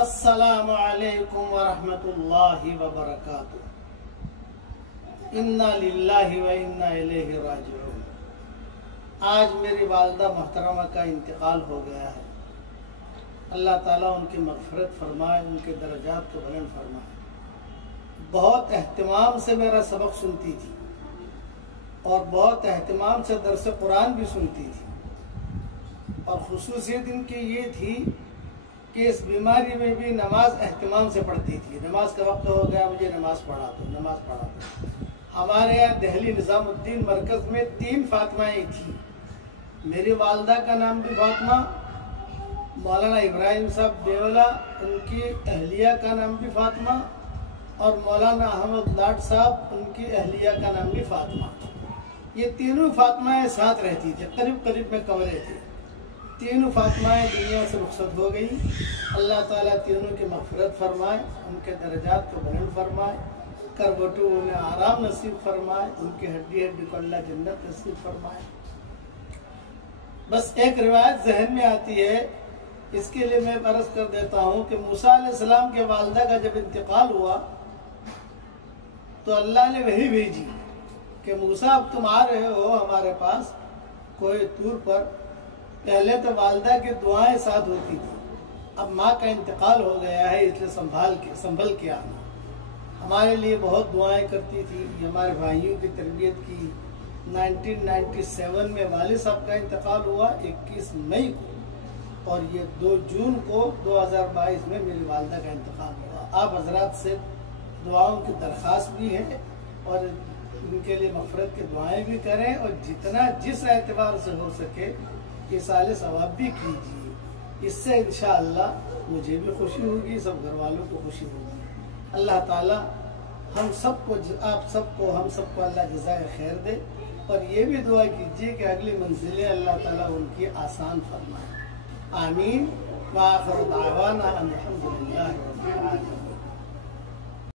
अस्सलामु अलैकुम वरहमतुल्लाहि वबरकातुहू। इन्ना लिल्लाहि व इन्ना इलैहि राजिऊन। आज मेरी वालिदा मोहतरमा का इंतकाल हो गया है। अल्लाह ताला उनकी मग़फ़िरत फरमाए, उनके दर्जात को बुलंद फरमाए। बहुत एहतिमाम से मेरा सबक सुनती थी और बहुत एहतिमाम से दर्स कुरान भी सुनती थी। और खुसूसियत इनकी ये थी कि इस बीमारी में भी नमाज एहतिमाम से पढ़ती थी। नमाज का वक्त हो गया, मुझे नमाज पढ़ा दो, नमाज पढ़ा दो। हमारे यहाँ दिल्ली निज़ामुद्दीन मरकज़ में 3 फातिमाएँ थी। मेरी वालिदा का नाम भी फातिमा, मौलाना इब्राहिम साहब देवला उनकी अहलिया का नाम भी फातिमा, और मौलाना अहमद लाट साहब उनकी अहलिया का नाम भी फातिमा। ये तीनों फातिमाएँ साथ रहती थी, करीब करीब में कमरे थे। तीनों फातिमाएँ दुनिया से रुखसत हो गई। अल्लाह ताला तीनों की मग़फ़िरत फरमाए, उनके दर्जात को बुलंद फरमाए, करवटों में आराम नसीब फरमाए, उनकी हड्डी हड्डी को अल्लाह जन्नत नसीब फरमाए। बस एक रिवायत जहन में आती है, इसके लिए मैं अर्ज़ कर देता हूँ कि मूसा अलैहिस्सलाम के वालिदा का जब इंतकाल हुआ तो अल्लाह ने वही भेजी कि मूसा अब तुम आ रहे हो हमारे पास कोई तूर पर। पहले तो वालिदा की दुआएं साथ होती थी, अब माँ का इंतकाल हो गया है इसलिए संभल के आना। हमारे लिए बहुत दुआएं करती थी। हमारे भाइयों की तरबियत की। 1997 में वालिद साहब का इंतकाल हुआ 21 मई को, और ये 2 जून को 2022 में मेरी वालिदा का इंतकाल हुआ। आप हजरात से दुआओं की दरख्वास्त भी है और उनके लिए मग़फ़िरत की दुआएं भी करें, और जितना जिस एतबार से हो सके ये साले सवाब भी कीजिए। इससे इंशाअल्लाह मुझे भी खुशी होगी, सब घर वालों को खुशी होगी। अल्लाह ताला हम सबको, आप सबको, हम सबको अल्लाह जज़ाए खैर दे। और ये भी दुआ कीजिए कि अगली मंजिलें अल्लाह ताला उनकी आसान फरमाए। आमीन। व आखिर दावाना अल्हम्दुलिल्लाहि रब्बिल आलमीन।